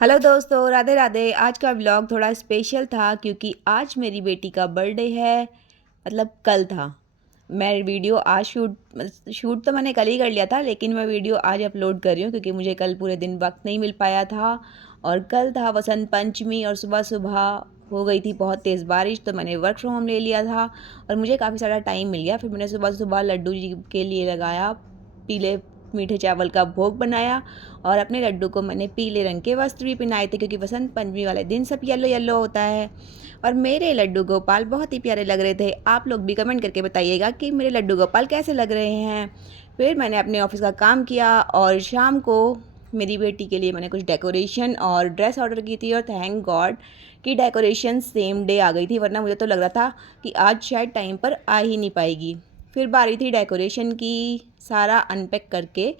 Hello दोस्तों, राधे राधे। आज का व्लॉग थोड़ा स्पेशल था क्योंकि आज मेरी बेटी का बर्थडे है। मतलब कल था। मैं वीडियो आज शूट तो मैंने कल ही कर लिया था, लेकिन मैं वीडियो आज अपलोड कर रही हूँ क्योंकि मुझे कल पूरे दिन वक्त नहीं मिल पाया था। और कल था वसंत पंचमी और सुबह सुबह हो गई थी बहुत तेज़ बारिश, तो मैंने वर्क फ्रॉम होम ले लिया था और मुझे काफ़ी सारा टाइम मिल गया। फिर मैंने सुबह सुबह लड्डू जी के लिए लगाया, पीले मीठे चावल का भोग बनाया और अपने लड्डू को मैंने पीले रंग के वस्त्र भी पहनाए थे क्योंकि वसंत पंचमी वाले दिन सब येलो येलो होता है। और मेरे लड्डू गोपाल बहुत ही प्यारे लग रहे थे। आप लोग भी कमेंट करके बताइएगा कि मेरे लड्डू गोपाल कैसे लग रहे हैं। फिर मैंने अपने ऑफिस का काम किया और शाम को मेरी बेटी के लिए मैंने कुछ डेकोरेशन और ड्रेस ऑर्डर की थी और थैंक गॉड कि डेकोरेशन सेम डे आ गई थी, वरना मुझे तो लग रहा था कि आज शायद टाइम पर आ ही नहीं पाएगी। फिर बारी थी डेकोरेशन की। सारा अनपैक करके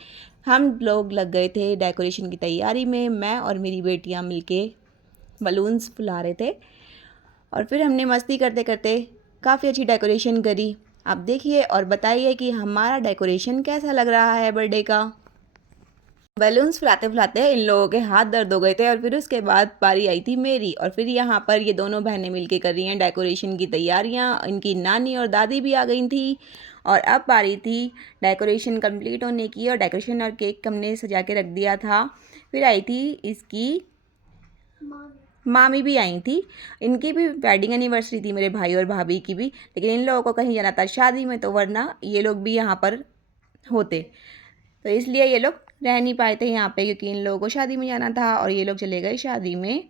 हम लोग लग गए थे डेकोरेशन की तैयारी में। मैं और मेरी बेटियां मिलके बलून्स फुला रहे थे और फिर हमने मस्ती करते करते काफ़ी अच्छी डेकोरेशन करी। आप देखिए और बताइए कि हमारा डेकोरेशन कैसा लग रहा है बर्थडे का। बैलून्स फुलाते फुलाते इन लोगों के हाथ दर्द हो गए थे और फिर उसके बाद बारी आई थी मेरी। और फिर यहाँ पर ये दोनों बहनें मिलके कर रही हैं डेकोरेशन की तैयारियाँ। इनकी नानी और दादी भी आ गई थी और अब बारी थी डेकोरेशन कंप्लीट होने की। और डेकोरेशन और केक हमने सजा के रख दिया था। फिर आई थी इसकी मामी भी आई थी। इनकी भी वेडिंग एनिवर्सरी थी, मेरे भाई और भाभी की भी, लेकिन इन लोगों को कहीं जाना था शादी में, तो वरना ये लोग भी यहाँ पर होते। तो इसलिए ये लोग रह नहीं पाए थे यहाँ पे क्योंकि इन लोगों को शादी में जाना था और ये लोग चले गए शादी में।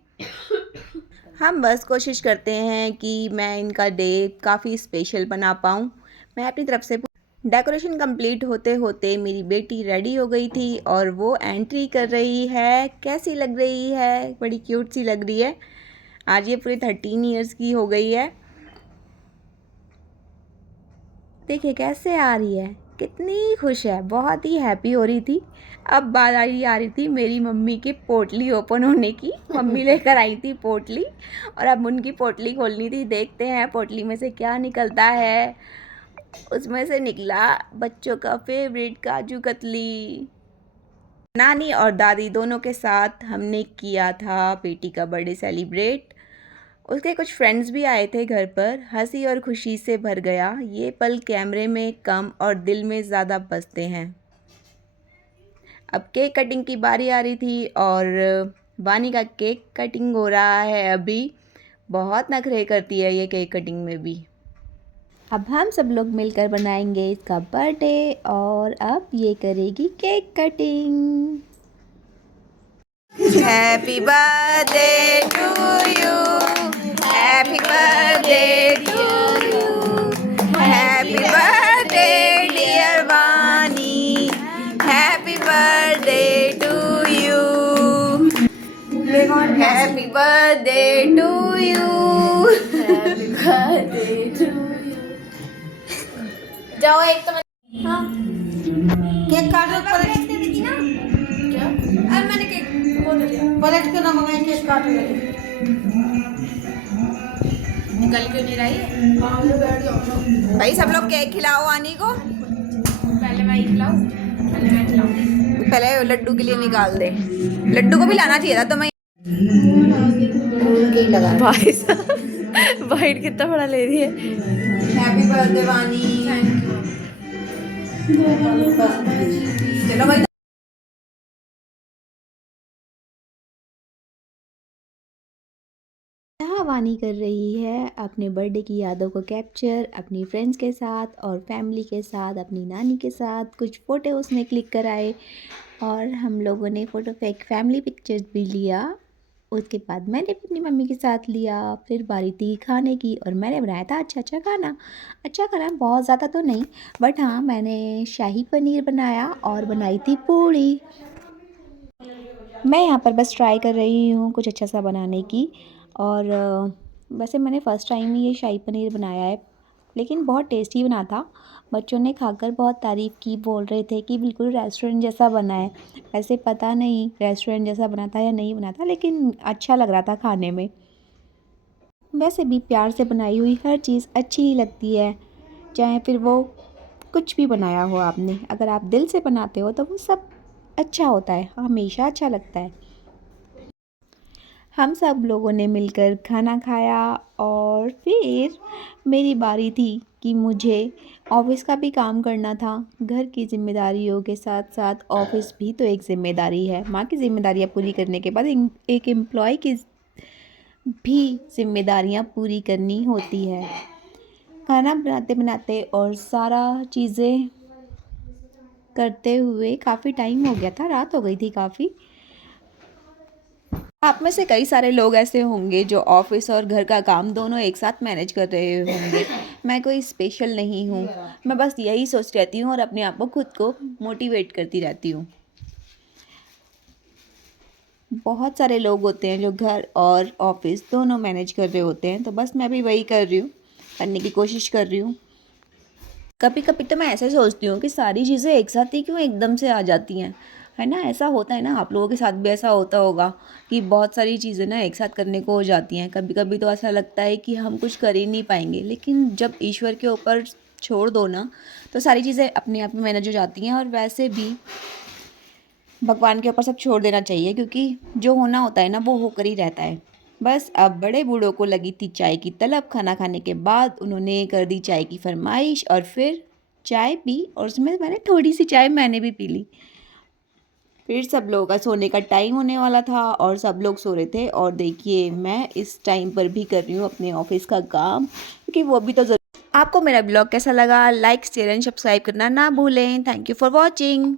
हम बस कोशिश करते हैं कि मैं इनका डे काफ़ी स्पेशल बना पाऊँ। मैं अपनी तरफ से डेकोरेशन कंप्लीट होते होते मेरी बेटी रेडी हो गई थी और वो एंट्री कर रही है। कैसी लग रही है? बड़ी क्यूट सी लग रही है। आज ये पूरी 13 इयर्स की हो गई है। देखिए कैसे आ रही है, कितनी खुश है, बहुत ही हैप्पी हो रही थी। अब बात आ रही थी मेरी मम्मी की पोटली ओपन होने की। मम्मी लेकर आई थी पोटली और अब उनकी पोटली खोलनी थी। देखते हैं पोटली में से क्या निकलता है। उसमें से निकला बच्चों का फेवरेट काजू कतली। नानी और दादी दोनों के साथ हमने किया था बेटी का बर्थडे सेलिब्रेट। उसके कुछ फ्रेंड्स भी आए थे घर पर। हंसी और खुशी से भर गया। ये पल कैमरे में कम और दिल में ज़्यादा बसते हैं। अब केक कटिंग की बारी आ रही थी और वानी का केक कटिंग हो रहा है अभी। बहुत नखरे करती है ये केक कटिंग में भी। अब हम सब लोग मिलकर बनाएंगे इसका बर्थडे और अब ये करेगी cake cutting. Happy birthday to you, happy birthday to you, happy birthday dear Wani, happy birthday to you, happy birthday to you, happy birthday to you. जाओ एक तो हाँ केक काटो पर ना क्या अरे मैंने केक पलट के ना मंगाई केक काट ले। निकल क्यों नहीं रही है? भाई सब लोग केक खिलाओ आनी को। पहले मैं खिलाऊं, पहले मैं खिलाऊं, पहले लड्डू के लिए निकाल दे। लड्डू को भी लाना चाहिए था तो मैं केक लगा। भाई साहब वाइट कितना बड़ा ले रही है। हैप्पी बर्थडे वानी। चलो भाई यहाँ वानी कर रही है अपने बर्थडे की यादों को कैप्चर अपनी फ्रेंड्स के साथ और फैमिली के साथ, अपनी नानी के साथ कुछ फ़ोटो उसमें क्लिक कराए और हम लोगों ने फ़ोटो फैमिली पिक्चर्स भी लिया। उसके बाद मैंने भी अपनी मम्मी के साथ लिया। फिर बारी थी खाने की और मैंने बनाया था अच्छा खाना। अच्छा खाना बहुत ज़्यादा तो नहीं, बट हाँ मैंने शाही पनीर बनाया और बनाई थी पूड़ी। मैं यहाँ पर बस ट्राई कर रही हूँ कुछ अच्छा सा बनाने की। और वैसे मैंने फ़र्स्ट टाइम ही ये शाही पनीर बनाया है, लेकिन बहुत टेस्टी बना था। बच्चों ने खाकर बहुत तारीफ़ की, बोल रहे थे कि बिल्कुल रेस्टोरेंट जैसा बना है। वैसे पता नहीं रेस्टोरेंट जैसा बना था या नहीं बना था, लेकिन अच्छा लग रहा था खाने में। वैसे भी प्यार से बनाई हुई हर चीज़ अच्छी ही लगती है, चाहे फिर वो कुछ भी बनाया हो आपने। अगर आप दिल से बनाते हो तो वो सब अच्छा होता है, हमेशा अच्छा लगता है। हम सब लोगों ने मिलकर खाना खाया और फिर मेरी बारी थी कि मुझे ऑफ़िस का भी काम करना था। घर की ज़िम्मेदारियों के साथ-साथ ऑफ़िस भी तो एक ज़िम्मेदारी है। माँ की ज़िम्मेदारियाँ पूरी करने के बाद एक एम्प्लॉयी की भी ज़िम्मेदारियाँ पूरी करनी होती है। खाना बनाते-बनाते और सारा चीज़ें करते हुए काफ़ी टाइम हो गया था, रात हो गई थी काफ़ी। आप में से कई सारे लोग ऐसे होंगे जो ऑफिस और घर का काम दोनों एक साथ मैनेज कर रहे होंगे। मैं कोई स्पेशल नहीं हूँ। मैं बस यही सोच रहती हूँ और अपने आप को खुद को मोटिवेट करती रहती हूँ। बहुत सारे लोग होते हैं जो घर और ऑफिस दोनों मैनेज कर रहे होते हैं, तो बस मैं भी वही कर रही हूँ, करने की कोशिश कर रही हूँ। कभी कभी तो मैं ऐसे सोचती हूँ कि सारी चीज़ें एक साथ ही क्यों एकदम से आ जाती हैं, है ना? ऐसा होता है ना, आप लोगों के साथ भी ऐसा होता होगा कि बहुत सारी चीज़ें ना एक साथ करने को हो जाती हैं। कभी कभी तो ऐसा लगता है कि हम कुछ कर ही नहीं पाएंगे, लेकिन जब ईश्वर के ऊपर छोड़ दो ना, तो सारी चीज़ें अपने आप में मैनेज हो जाती हैं। और वैसे भी भगवान के ऊपर सब छोड़ देना चाहिए, क्योंकि जो होना होता है ना वो होकर ही रहता है। बस अब बड़े बूढ़ों को लगी थी चाय की तलब। खाना खाने के बाद उन्होंने कर दी चाय की फरमाइश और फिर चाय पी, और उसमें मैंने थोड़ी सी चाय मैंने भी पी ली। फिर सब लोगों का सोने का टाइम होने वाला था और सब लोग सो रहे थे, और देखिए मैं इस टाइम पर भी कर रही हूँ अपने ऑफिस का काम, क्योंकि वो भी तो आपको मेरा ब्लॉग कैसा लगा? लाइक शेयर एंड सब्सक्राइब करना ना भूलें। Thank you for watching.